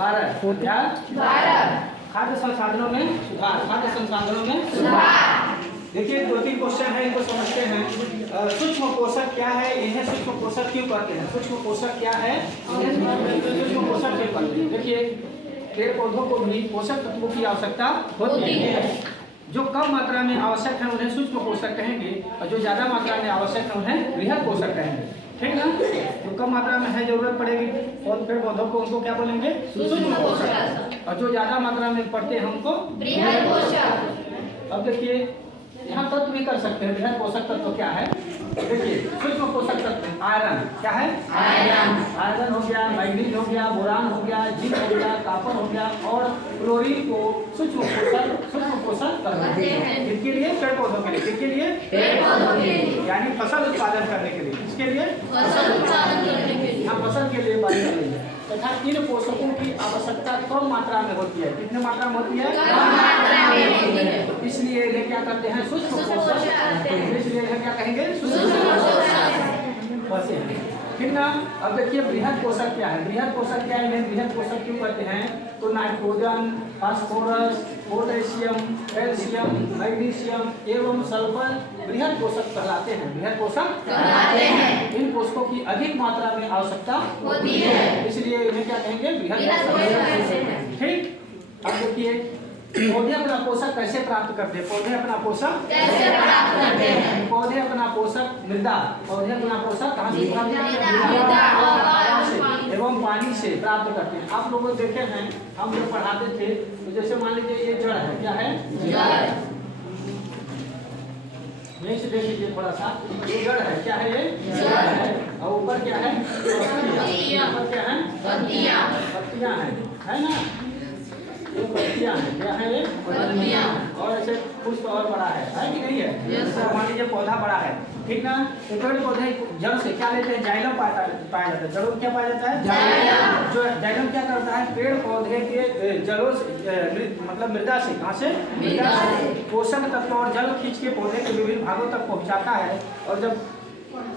12 क्या 12 खाद्य संसाधनों में सुधार, खाद्य संसाधनों में सुधार। देखिए 2-3 क्वेश्चन है, इनको समझते हैं। सूक्ष्म पोषक क्या है, इन्हें सूक्ष्म पोषक क्यों कहते हैं? सूक्ष्म पोषक क्या है, सूक्ष्म पोषक क्यों कहते हैं? देखिए पेड़ पौधों को भी पोषक तत्वों की आवश्यकता होती है। जो कम मात्रा में आवश्यक है उन्हें सूक्ष्म पोषक कहेंगे, और जो ज्यादा मात्रा में आवश्यक है उन्हें बृहद पोषक कहेंगे। ठीक ना? जो कम मात्रा में है, जरूरत पड़ेगी और पेड़ पौधों को, उनको क्या बोलेंगे? सूक्ष्म पोषक। और जो ज्यादा मात्रा में पड़ते हैं उनको बृहद पोषक। अब देखिए यहाँ तत्व भी कर सकते हैं। बृहद पोषक तत्व क्या है? देखिए सूक्ष्म पोषक तत्व आयरन क्या है? आयरन हो गया, मैग्नीज हो गया, बोरान हो गया, जिंक हो गया, कॉपर हो गया, और क्लोरीन को सूक्ष्म पोषक कहते हैं। किसके लिए? पेड़ पौधों के लिए। किसके लिए? पेड़ पौधों के लिए, यानी फसल उत्पादन करने के लिए। किसके लिए? फसल उत्पादन करने के लिए। यहाँ फसल के लिए बात कर रही है। तथा इन पोषकों की आवश्यकता कम मात्रा में होती है। कितने मात्रा में होती है? कम मात्रा में होती है। इसलिए इन्हें क्या करते हैं? सूक्ष्म पोषक। इसलिए इन्हें क्या कहेंगे? ठीक ना? अब देखिए बृहद पोषक क्या है? बृहद पोषक क्या है? इन्हें बृहद पोषक क्यों कहते हैं? तो nitrogen, phosphorus, potassium, calcium, magnesium एवं सल्फर बृहद पोषक कहलाते हैं। बृहद पोषक कहलाते हैं। इन पोषकों की अधिक मात्रा में आवश्यकता होती है, इसलिए इन्हें क्या कहेंगे? बृहद बृहद पोषक। ठीक। अब देखिए पौधे अपना पोषक कैसे प्राप्त करते हैं? पौधे अपना पोषक कैसे प्राप्त करते हैं? पौधे अपना पोषक मृदा, पौधे अपना पोषक कहाँ से प्राप्त करते हैं? मृदा, हवा से एवं पानी से प्राप्त करते हैं। आप लोगों देखे हैं, हम जब पढ़ाते थे तो जैसे मान लीजिए ये जड़ है, क्या है? यहीं से देख लीजिए थोड़ा सा, ये जड़ है, क्या है? ये जड़ है। और ऊपर क्या है? पत्तियां। ऊपर क्या है? पत्तियां है ना? ये पत्तियां हैं, क्या है? ये पत्तियां। और ऐसे पुष्प और बड़ा है कि नहीं है? जैसे मान लीजिए पौधा बड़ा है, ठीक ना? तो पेड़ पौधे जड़ से क्या लेते हैं? जाइलम पाया जाता है। जड़ों क्या पाया जाता है? जाइलम। जो जाइलम क्या करता है? पेड़ पौधे के जड़ों से, मतलब मृदा से, कहाँ से? मृदा से पोषक तत्व और जल खींच के पौधे के विभिन्न भागों तक पहुँचाता है। और जब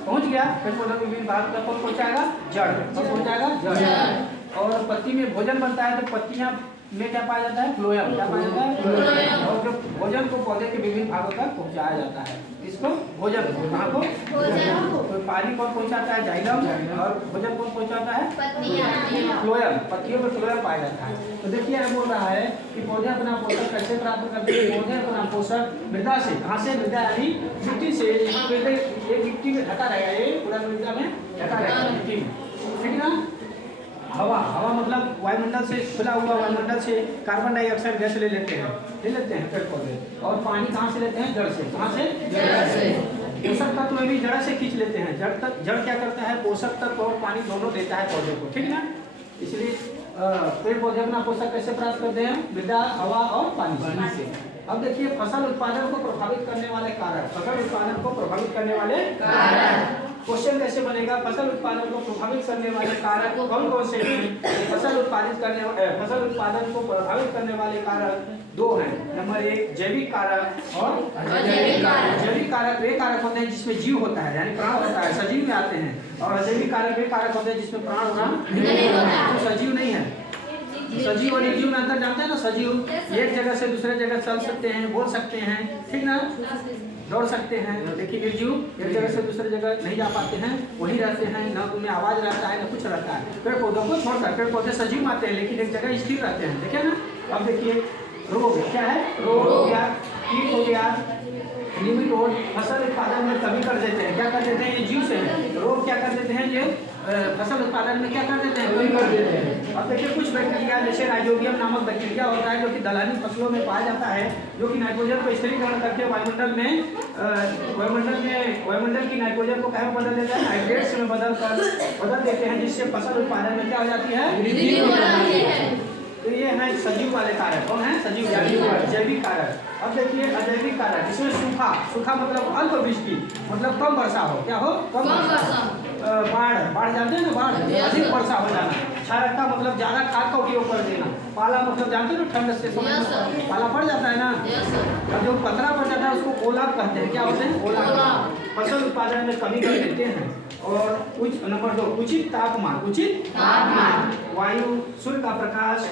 पहुँच गया पेड़ पौधे के विभिन्न भाग तक, कौन पहुँचाएगा? जड़। कौन पहुँचाएगा? जड़। और पत्ती में भोजन बनता है, तो पत्तियां में क्या पाया जाता है? फ्लोएम। क्या पाया जाता है? फ्लोएम। और जो भोजन को पौधे के विभिन्न भागों तक पहुंचाया जाता है, इसको भोजन को, कहाँ को? तो पानी कौन पहुंचाता है? जाइलम। और भोजन कौन पहुंचाता है? फ्लोएम। पत्तियों में फ्लोएम पाया जाता है। तो देखिए यह बोल रहा है कि पौधे अपना पोषक कैसे प्राप्त करते हैं? पौधे अपना पोषक मृदा से। कहाँ से? मृदा यानी मिट्टी से। यहाँ पे एक मिट्टी में ढका रहेगा, ये पूरा मृदा में ढका रहेगा मिट्टी में, ठीक ना? हवा मतलब वायुमंडल से, खुला हुआ वायुमंडल से कार्बन डाइऑक्साइड गैस ले लेते हैं पेड़ पौधे। और पानी कहाँ से लेते हैं? जड़ से। कहाँ से? जड़ से। पोषक तत्व भी जड़ से खींच लेते हैं। जड़ क्या करता है? पोषक तत्व और पानी दोनों देता है पौधे को, ठीक ना? इसलिए पेड़ पौधे अपना पोषक कैसे प्राप्त करते हैं? मृदा, हवा और पानी से। अब देखिए फसल उत्पादन को प्रभावित करने वाले कारक। फसल उत्पादन को प्रभावित करने वाले कारक। क्वेश्चन कैसे बनेगा? फसल उत्पादन को प्रभावित करने वाले कारक कौन कौन से हैं? फसल उत्पादन को प्रभावित करने वाले कारक दो हैं। नंबर 1 जैविक कारक और अजैविक कारक। जैविक कारक वे कारक होते हैं जिसमें जीव होता है, यानी प्राण होता है, सजीव में आते हैं। और अजैविक कारक वे कारक होते हैं जिसमें प्राण होना नहीं होता है, तो सजीव नहीं है। सजीव और निर्जीव में अंतर जानते हैं ना? सजीव एक जगह से दूसरे जगह चल सकते हैं, बोल सकते हैं, ठीक ना? दौड़ सकते हैं। लेकिन निर्जीव एक जगह से दूसरे जगह नहीं जा पाते हैं, वहीं रहते हैं, न उनमें आवाज रहता है न कुछ रहता है। पेड़ पौधों को छोड़कर पेड़ पौधे सजीव आते हैं लेकिन एक जगह स्थिर रहते हैं, देखे ना? अब देखिए रोग क्या है? रोग हो गया, कीट हो गया, नियमित और फसल उत्पादन में कमी कर देते हैं। क्या कर देते हैं? ये जीव से है। रोग क्या कर देते हैं? ये फसल उत्पादन में क्या कर देते हैं? कमी कर देते हैं। अब देखिए कुछ बैक्टीरिया जैसे राइजोबियम नामक बैक्टीरिया होता है जो कि दलहनी फसलों में पाया जाता है, जो कि नाइट्रोजन को स्थिरीकरण करके वायुमंडल की नाइट्रोजन को क्या बदल देता है? नाइट्रेट्स में बदल देते हैं, जिससे फसल उत्पादन में क्या हो जाती है? वृद्धि हो जाती है। तो ये है सजीव वाले कारक। कौन है? सजीव जैविक कारक। अब देखिए अजैविक कारक, इसमें सूखा मतलब अल्प वृष्टि, मतलब कम वर्षा हो। क्या हो? कम वर्षा। बाढ़ जानते हैं ना? बाढ़ अधिक वर्षा हो जाना। क्षारकता मतलब ज्यादा खाद का उपयोग कर देना। पाला मतलब जानते हैं ना? ठंड से पाला पड़ जाता है ना? और जो पतरा पड़ जाता है उसको ओला कहते हैं। क्या होते हैं? ओला। फसल उत्पादन में कमी कर देते हैं। और नंबर 2 उचित तापमान। वायु, सूर्य का प्रकाश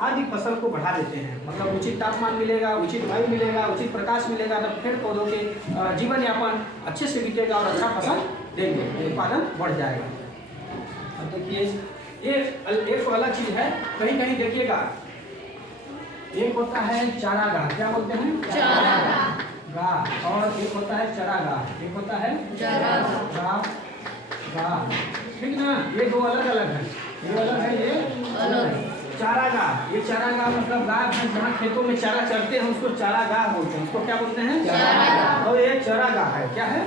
आदि फसल को बढ़ा देते हैं। मतलब उचित तापमान मिलेगा, उचित वायु मिलेगा, उचित प्रकाश मिलेगा, तो पेड़ पौधों के जीवन यापन अच्छे से बीतेगा और अच्छा फसल देंगे, उत्पादन बढ़ जाएगा। अब देखिए ये एक अलग चीज है, कहीं कहीं देखिएगा एक होता है चारागाह, क्या बोलते हैं? गाह। और एक होता है चरागाह, एक होता है गाह। ठीक ना, ये दो अलग अलग है, ये अलग है, ये अलग है। चारागाह, ये चारागाह मतलब गाय भैंस जहाँ खेतों में चारा चरते हैं उसको चारागाह बोलते हैं, उसको क्या बोलते हैं? चारागाह। और ये चरागाह है, क्या है?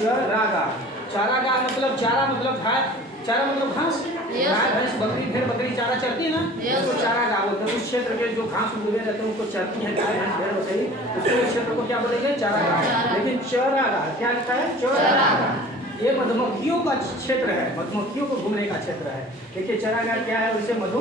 चरागाह। चारागाह मतलब चारा मतलब घास, चारा मतलब घास, गाय भैंस बकरी भेड़ बकरी चारा चरती है ना, उसको चारागाह बोलते हैं। उस क्षेत्र के जो घास उगे रहते हैं उसको चरती है गाय भैंस भेड़ बकरी, उसको उस क्षेत्र को क्या बोलेंगे? चारागाह। लेकिन चरागाह क्या लिखा है? चरागाह। ये मधुमक्खियों का क्षेत्र है, मधुमक्खियों को घूमने का क्षेत्र है। देखिए चरागाह क्या है, उसे मधु,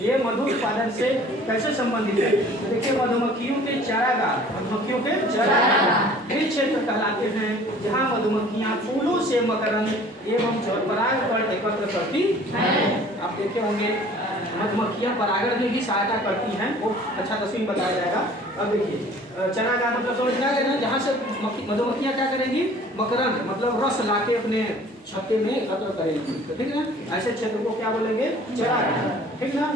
ये मधु उत्पादन से कैसे संबंधित है? देखिए मधुमक्खियों के चारागाह, मधुमक्खियों के चारागाह वे क्षेत्र कहलाते हैं जहाँ मधुमक्खियाँ फूलों से मकरंद एवं परागकण एकत्र करती हैं। आप देखे होंगे मधुमक्खियाँ परागण में भी सहायता करती हैं, वो अच्छा 10वीं में बताया जाएगा। अब देखिए चरागाह मतलब समझ में आ गया ना, जहाँ से मधुमक्खियाँ क्या करेंगी? मकरंद मतलब रस लाके अपने छत्ते में एकत्र करेंगी, तो ठीक है ना, ऐसे क्षेत्र को क्या बोलेंगे? चरागाह, ठीक ना।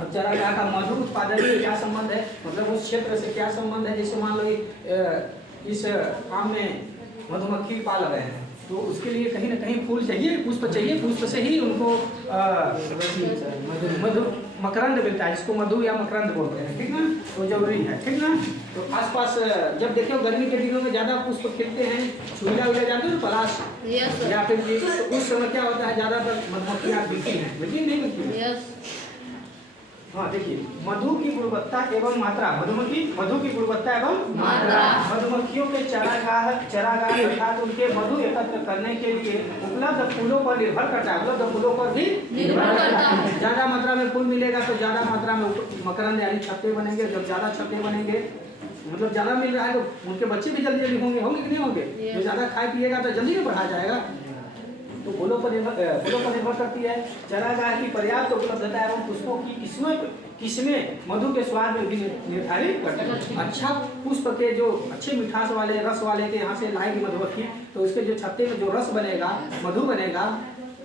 अब चरागाह का मधु उत्पादन से क्या संबंध है, मतलब उस क्षेत्र से क्या संबंध है? जैसे मान लो इस फार्म में मधुमक्खी पाल रहे हैं, तो उसके लिए कहीं ना कहीं फूल चाहिए, पुष्प चाहिए, पुष्प से ही उनको मधु मकरंद मिलता है, जिसको मधु या मकरंद बोलते हैं, ठीक ना, तो जरूरी है, ठीक ना। तो आसपास जब देखो गर्मी के दिनों में ज्यादा पुष्प खिलते हैं, छुईला उला जाते हैं पलाश या फिर तो उस समय क्या होता है, ज्यादातर मधुमक्खियाँ बिकती हैं, बिकती नहीं बिकती? हाँ देखिए मधु की गुणवत्ता एवं मात्रा, मधु की गुणवत्ता एवं मात्रा, मधुमक्खियों के चारागाह अर्थात उनके मधु एकत्र करने के लिए उपलब्ध फूलों पर निर्भर करता है, उपलब्ध फूलों पर भी निर्भर करता है। ज्यादा मात्रा में फूल मिलेगा तो ज्यादा मात्रा में मकरंद यानी छत्ते बनेंगे, जब ज्यादा छत्ते बनेंगे मतलब ज्यादा मिल रहा है तो उनके बच्चे भी जल्दी जल्दी होंगे कि नहीं होंगे? जो ज्यादा खाए पिएगा तो जल्दी नहीं बढ़ा जाएगा, तो फूलों पर निर्भर करती है। चरागाह की पर्याप्त उपलब्धता एवं पुष्पों की किस्में मधु के स्वाद में भी निर्धारित करती है। अच्छा पुष्प के जो अच्छे मिठास वाले रस वाले के यहाँ से लाएगी मधुमक्खी, तो उसके जो छत्ते में जो रस बनेगा, मधु बनेगा,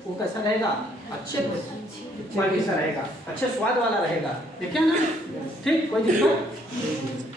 वो कैसा रहेगा? अच्छे क्वालिटी का रहेगा, अच्छे स्वाद वाला रहेगा, देखिए ना, ठीक, कोई दिक्कत